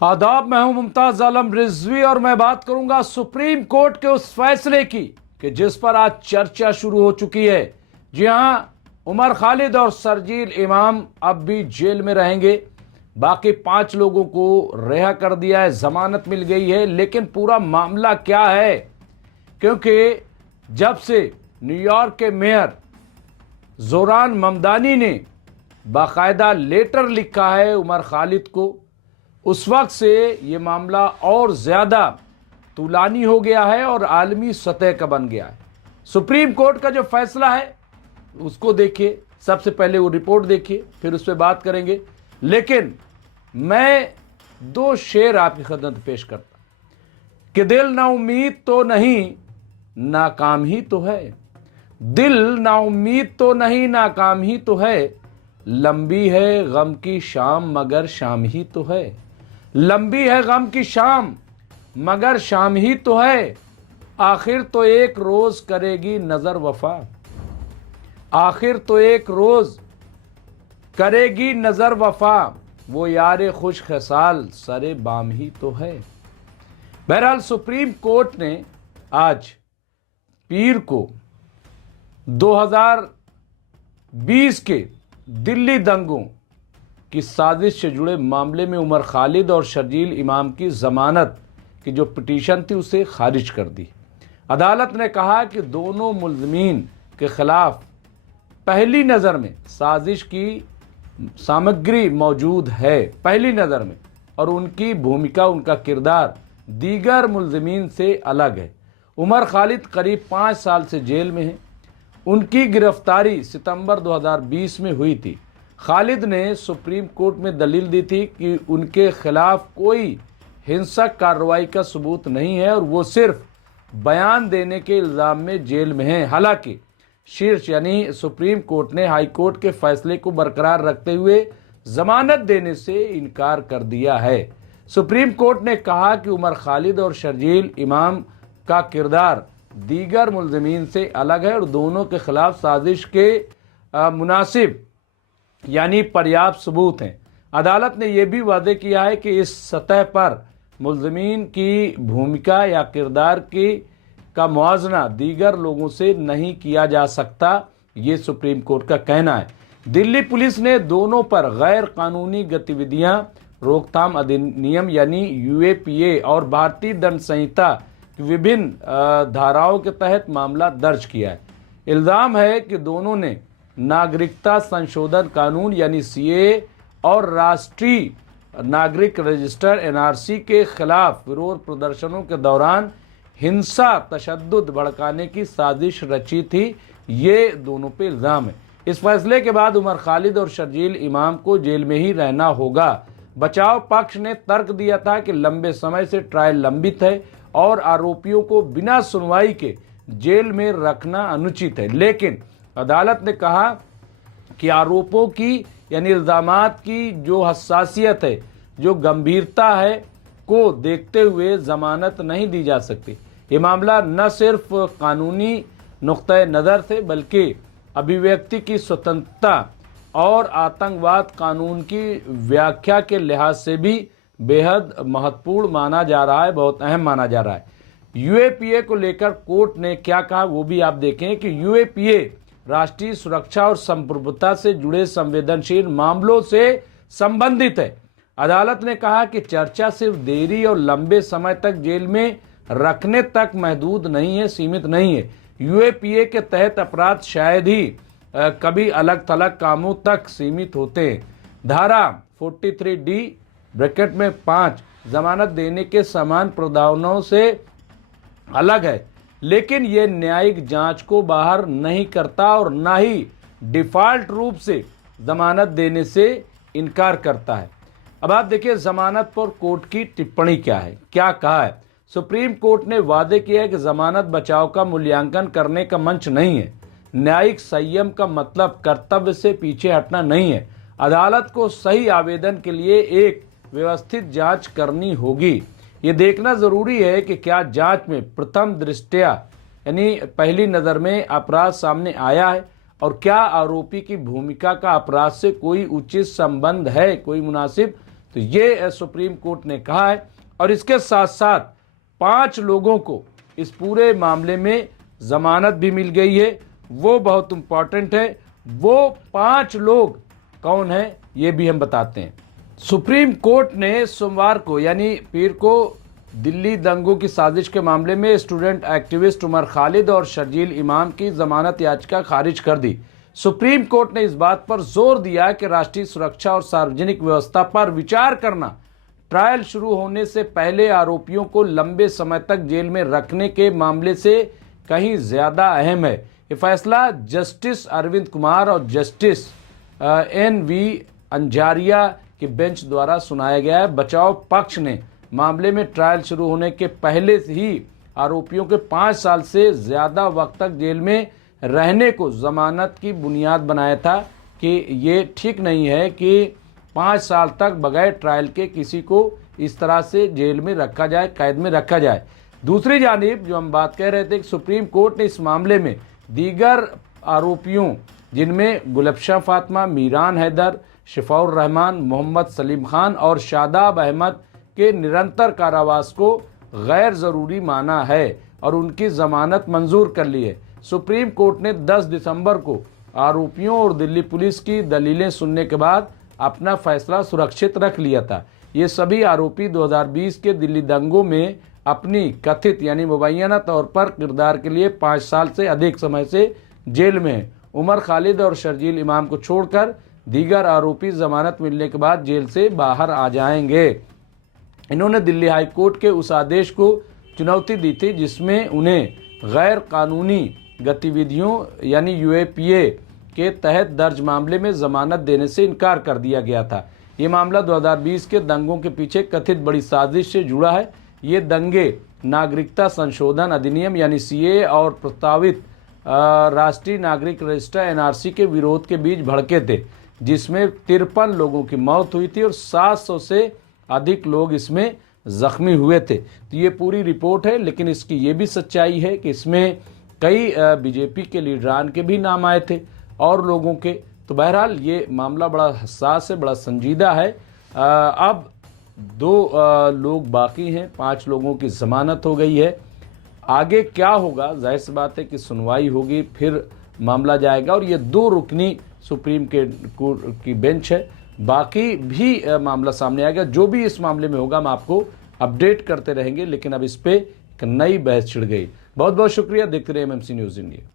आदाब, मैं हूं मुमताज आलम रिजवी और मैं बात करूंगा सुप्रीम कोर्ट के उस फैसले की कि जिस पर आज चर्चा शुरू हो चुकी है। जी हां, उमर खालिद और शरजील इमाम अब भी जेल में रहेंगे। बाकी 5 लोगों को रिहा कर दिया है, जमानत मिल गई है। लेकिन पूरा मामला क्या है, क्योंकि जब से न्यूयॉर्क के मेयर जोरान ममदानी ने बाकायदा लेटर लिखा है उमर खालिद को, उस वक्त से ये मामला और ज़्यादा तूलानी हो गया है और आलमी सतह का बन गया है। सुप्रीम कोर्ट का जो फैसला है उसको देखिए, सबसे पहले वो रिपोर्ट देखिए, फिर उस पर बात करेंगे। लेकिन मैं 2 शेर आपकी खिदमत पेश करता कि दिल ना उम्मीद तो नहीं, नाकाम ही तो है। दिल ना उम्मीद तो नहीं, नाकाम ही तो है। लंबी है गम की शाम मगर शाम ही तो है। लंबी है गम की शाम मगर शाम ही तो है। आखिर तो एक रोज करेगी नजर वफा। आखिर तो एक रोज करेगी नजर वफा। वो यारे खुश खसाल सरे बाम ही तो है। बहरहाल सुप्रीम कोर्ट ने आज पीर को 2020 के दिल्ली दंगों की साजिश से जुड़े मामले में उमर खालिद और शरजील इमाम की जमानत की जो पिटीशन थी उसे खारिज कर दी। अदालत ने कहा कि दोनों मुल्ज़मीन के खिलाफ पहली नज़र में साजिश की सामग्री मौजूद है, पहली नज़र में, और उनकी भूमिका, उनका किरदार दीगर मुल्ज़मीन से अलग है। उमर खालिद करीब 5 साल से जेल में हैं। उनकी गिरफ्तारी सितंबर 2020 में हुई थी। खालिद ने सुप्रीम कोर्ट में दलील दी थी कि उनके खिलाफ कोई हिंसक कार्रवाई का सबूत नहीं है और वो सिर्फ बयान देने के इल्ज़ाम में जेल में हैं। हालांकि शीर्ष यानी सुप्रीम कोर्ट ने हाई कोर्ट के फैसले को बरकरार रखते हुए जमानत देने से इनकार कर दिया है। सुप्रीम कोर्ट ने कहा कि उमर खालिद और शरजील इमाम का किरदार दीगर मुल्ज़मीन से अलग है और दोनों के खिलाफ साजिश के मुनासिब यानी पर्याप्त सबूत हैं। अदालत ने यह भी वादे किया है कि इस सतह पर मुल्ज़मीन की भूमिका या किरदार का मुआवजा दीगर लोगों से नहीं किया जा सकता, ये सुप्रीम कोर्ट का कहना है। दिल्ली पुलिस ने दोनों पर गैर कानूनी गतिविधियां रोकथाम अधिनियम यानी यूएपीए और भारतीय दंड संहिता की विभिन्न धाराओं के तहत मामला दर्ज किया है। इल्ज़ाम है कि दोनों ने नागरिकता संशोधन कानून यानी सीए और राष्ट्रीय नागरिक रजिस्टर एनआरसी के खिलाफ विरोध प्रदर्शनों के दौरान हिंसा तशद्दुद भड़काने की साजिश रची थी। ये दोनों पे इल्ज़ाम है। इस फैसले के बाद उमर खालिद और शरजील इमाम को जेल में ही रहना होगा। बचाव पक्ष ने तर्क दिया था कि लंबे समय से ट्रायल लंबित है और आरोपियों को बिना सुनवाई के जेल में रखना अनुचित है। लेकिन अदालत ने कहा कि आरोपों की यानी इल्ज़ामात की जो हसासियत है, जो गंभीरता है, को देखते हुए जमानत नहीं दी जा सकती। ये मामला न सिर्फ कानूनी नुक्ते नज़र से बल्कि अभिव्यक्ति की स्वतंत्रता और आतंकवाद कानून की व्याख्या के लिहाज से भी बेहद महत्वपूर्ण माना जा रहा है, बहुत अहम माना जा रहा है। यूएपीए को लेकर कोर्ट ने क्या कहा वो भी आप देखें कि यूएपीए राष्ट्रीय सुरक्षा और संप्रभुता से जुड़े संवेदनशील मामलों से संबंधित है। अदालत ने कहा कि चर्चा सिर्फ देरी और लंबे समय तक जेल में रखने तक महदूद नहीं है, सीमित नहीं है। यूएपीए के तहत अपराध शायद ही कभी अलग थलग कामों तक सीमित होते हैं। धारा 43D ब्रैकेट में 5 जमानत देने के समान प्रावधानों से अलग है, लेकिन यह न्यायिक जांच को बाहर नहीं करता और न ही डिफ़ॉल्ट रूप से जमानत देने से इनकार करता है। अब आप देखिए जमानत पर कोर्ट की टिप्पणी क्या है, क्या कहा है। सुप्रीम कोर्ट ने वादे किया है कि जमानत बचाव का मूल्यांकन करने का मंच नहीं है। न्यायिक संयम का मतलब कर्तव्य से पीछे हटना नहीं है। अदालत को सही आवेदन के लिए एक व्यवस्थित जांच करनी होगी। ये देखना जरूरी है कि क्या जांच में प्रथम दृष्टया यानी पहली नज़र में अपराध सामने आया है और क्या आरोपी की भूमिका का अपराध से कोई उचित संबंध है, कोई मुनासिब तो ये सुप्रीम कोर्ट ने कहा है। और इसके साथ साथ 5 लोगों को इस पूरे मामले में जमानत भी मिल गई है। वो बहुत इंपॉर्टेंट है। वो 5 लोग कौन है ये भी हम बताते हैं। सुप्रीम कोर्ट ने सोमवार को यानी पीर को दिल्ली दंगों की साजिश के मामले में स्टूडेंट एक्टिविस्ट उमर खालिद और शर्जील इमाम की जमानत याचिका खारिज कर दी। सुप्रीम कोर्ट ने इस बात पर जोर दिया कि राष्ट्रीय सुरक्षा और सार्वजनिक व्यवस्था पर विचार करना ट्रायल शुरू होने से पहले आरोपियों को लंबे समय तक जेल में रखने के मामले से कहीं ज्यादा अहम है। ये फैसला जस्टिस अरविंद कुमार और जस्टिस NV अंजारिया के बेंच द्वारा सुनाया गया है। बचाव पक्ष ने मामले में ट्रायल शुरू होने के पहले से ही आरोपियों के 5 साल से ज्यादा वक्त तक जेल में रहने को जमानत की बुनियाद बनाया था कि ये ठीक नहीं है कि 5 साल तक बगैर ट्रायल के किसी को इस तरह से जेल में रखा जाए, कैद में रखा जाए। दूसरी जानिब जो हम बात कह रहे थे कि सुप्रीम कोर्ट ने इस मामले में दीगर आरोपियों जिनमें गुलबशा फातिमा, मीरान हैदर, शिफाउर रहमान, मोहम्मद सलीम खान और शादाब अहमद के निरंतर कारावास को गैर ज़रूरी माना है और उनकी जमानत मंजूर कर ली है। सुप्रीम कोर्ट ने 10 दिसंबर को आरोपियों और दिल्ली पुलिस की दलीलें सुनने के बाद अपना फैसला सुरक्षित रख लिया था। ये सभी आरोपी 2020 के दिल्ली दंगों में अपनी कथित यानी मुबैना तौर पर किरदार के लिए 5 साल से अधिक समय से जेल में हैं। उमर खालिद और शर्जील इमाम को छोड़कर दीगर आरोपी जमानत मिलने के बाद जेल से बाहर आ जाएंगे। इन्होंने दिल्ली हाई कोर्ट के उस आदेश को चुनौती दी थी जिसमें उन्हें गैर कानूनी गतिविधियों यानी UAPA के तहत दर्ज मामले में जमानत देने से इनकार कर दिया गया था। ये मामला 2020 के दंगों के पीछे कथित बड़ी साजिश से जुड़ा है। ये दंगे नागरिकता संशोधन अधिनियम यानी CAA और प्रस्तावित राष्ट्रीय नागरिक रजिस्टर NRC के विरोध के बीच भड़के थे, जिसमें 53 लोगों की मौत हुई थी और 700 से अधिक लोग इसमें जख्मी हुए थे। तो ये पूरी रिपोर्ट है, लेकिन इसकी ये भी सच्चाई है कि इसमें कई BJP के लीडरान के भी नाम आए थे और लोगों के। तो बहरहाल ये मामला बड़ा हसास है, बड़ा संजीदा है। अब 2 लोग बाकी हैं, 5 लोगों की जमानत हो गई है। आगे क्या होगा, जाहिर सी बात है कि सुनवाई होगी, फिर मामला जाएगा और ये 2 रुकनी सुप्रीम कोर्ट की बेंच है। बाकी भी मामला सामने आएगा। जो भी इस मामले में होगा हम आपको अपडेट करते रहेंगे, लेकिन अब इस पे एक नई बहस छिड़ गई। बहुत बहुत शुक्रिया। देखते रहिए MMC न्यूज़ इंडिया।